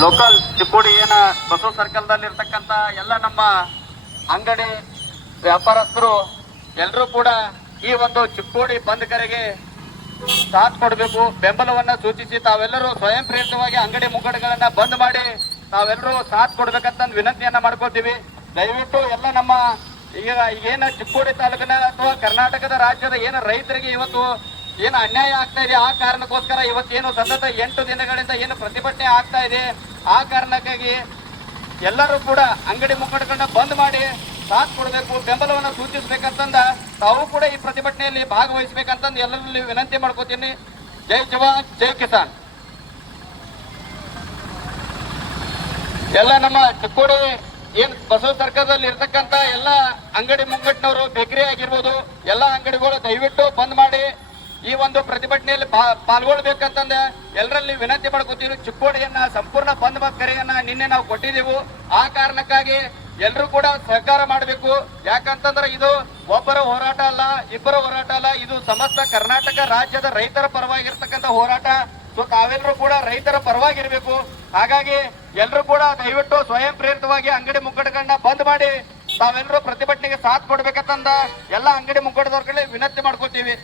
Local Chikkodi ಏನ ಬಸವ ಸರ್ಕಲ್ದಲ್ಲಿ ಇರ್ತಕ್ಕಂತ ಎಲ್ಲ ನಮ್ಮ ಅಂಗಡಿ ವ್ಯಾಪಾರಸ್ಥರು ಎಲ್ಲರೂ ಕೂಡ ಈ ಒಂದು ಚಿಕ್ಕೋಡಿ ಬಂದ್ ಕರೆಗೆ ಸಾಥ್ ಕೊಡಬೇಕು. ಬೆಂಬಲವನ್ನ ಸೂಚಿಸಿ ತಾವೆಲ್ಲರೂ ಸ್ವಯಂ ಪ್ರೇರಿತವಾಗಿ ಅಂಗಡಿ ಮುಂಗಡಗಳನ್ನ ಬಂದ್ ಮಾಡಿ ತಾವೆಲ್ಲರೂ ಸಾಥ್ ಕೊಡ್ಬೇಕಂತ ವಿನಂತಿಯನ್ನ ಮಾಡ್ಕೊಳ್ತೀವಿ ದಯವಿಟ್ಟು ಎಲ್ಲ ನಮ್ಮ ಈಗ ಏನ ಚಿಕ್ಕೋಡಿ ತಾಲೂಕಿನ ಅಥವಾ ಕರ್ನಾಟಕದ ರಾಜ್ಯದ ಏನು ರೈತರಿಗೆ ಇವತ್ತು ಏನು ಅನ್ಯಾಯ ಆಗ್ತಾ ಇದೆ? ಆ ಕಾರಣಕ್ಕೋಸ್ಕರ ಇವತ್ತೇನು ಸತತ ಎಂಟು ದಿನಗಳಿಂದ ಏನು ಪ್ರತಿಭಟನೆ ಆಗ್ತಾ ಇದೆ? ಆ ಕಾರಣಕ್ಕಾಗಿ ಎಲ್ಲರೂ ಕೂಡ ಅಂಗಡಿ ಮುಖಂಡಗಳನ್ನ ಬಂದ್ ಮಾಡಿ ಸಾಥ್ ಕೊಡಬೇಕು, ಬೆಂಬಲವನ್ನು ಸೂಚಿಸಬೇಕಂತಂದ ತಾವು ಕೂಡ ಈ ಪ್ರತಿಭಟನೆಯಲ್ಲಿ ಭಾಗವಹಿಸಬೇಕಂತಂದು ಎಲ್ಲರಲ್ಲಿ ವಿನಂತಿ ಮಾಡ್ಕೋತೀನಿ. ಜೈ ಜವಾನ್, ಜೈ ಕಿಸಾನ್. ಎಲ್ಲ ನಮ್ಮ ಚಿಕ್ಕೋಡಿ ಏನ್ ಬಸವ ಸರ್ಕಾರದಲ್ಲಿ ಇರ್ತಕ್ಕಂತ ಎಲ್ಲ ಅಂಗಡಿ ಮುಂಗಟ್ಟಿನವರು ಬೇಕರಿ ಆಗಿರ್ಬೋದು, ಎಲ್ಲ ಅಂಗಡಿಗಳು ದಯವಿಟ್ಟು ಬಂದ್ ಮಾಡಿ ಈ ಒಂದು ಪ್ರತಿಭಟನೆಯಲ್ಲಿ ಪಾಲ್ಗೊಳ್ಬೇಕಂತಂದ ಎಲ್ಲರಲ್ಲಿ ವಿನಂತಿ ಮಾಡ್ಕೊತೀವಿ. ಚಿಕ್ಕೋಡಿಯನ್ನ, ಸಂಪೂರ್ಣ ಬಂದ್ ಕರೆಯನ್ನ ನಿನ್ನೆ ನಾವು ಕೊಟ್ಟಿದ್ದೆವು ಆ ಕಾರಣಕ್ಕಾಗಿ ಎಲ್ಲರೂ ಕೂಡ ಸಹಕಾರ ಮಾಡಬೇಕು. ಯಾಕಂತಂದ್ರೆ ಇದು ಒಬ್ಬರ ಹೋರಾಟ ಅಲ್ಲ, ಇಬ್ಬರ ಹೋರಾಟ ಅಲ್ಲ. ಇದು ಸಮಸ್ತ ಕರ್ನಾಟಕ ರಾಜ್ಯದ ರೈತರ ಪರವಾಗಿರ್ತಕ್ಕಂಥ ಹೋರಾಟ. ಸೊ ತಾವೆಲ್ಲರೂ ಕೂಡ ರೈತರ ಪರವಾಗಿರ್ಬೇಕು. ಹಾಗಾಗಿ ಎಲ್ಲರೂ ಕೂಡ ದಯವಿಟ್ಟು ಸ್ವಯಂ ಪ್ರೇರಿತವಾಗಿ ಅಂಗಡಿ ಮುಗ್ಗಡಗಳನ್ನ ಬಂದ್ ಮಾಡಿ ತಾವೆಲ್ಲರೂ ಪ್ರತಿಭಟನೆಗೆ ಸಾಥ್ ಕೊಡ್ಬೇಕಂತಂದ ಎಲ್ಲ ಅಂಗಡಿ ಮುಗ್ಗಟ್ಟದವ್ರ ಕಡೆ ವಿನಂತಿ ಮಾಡ್ಕೋತೀವಿ.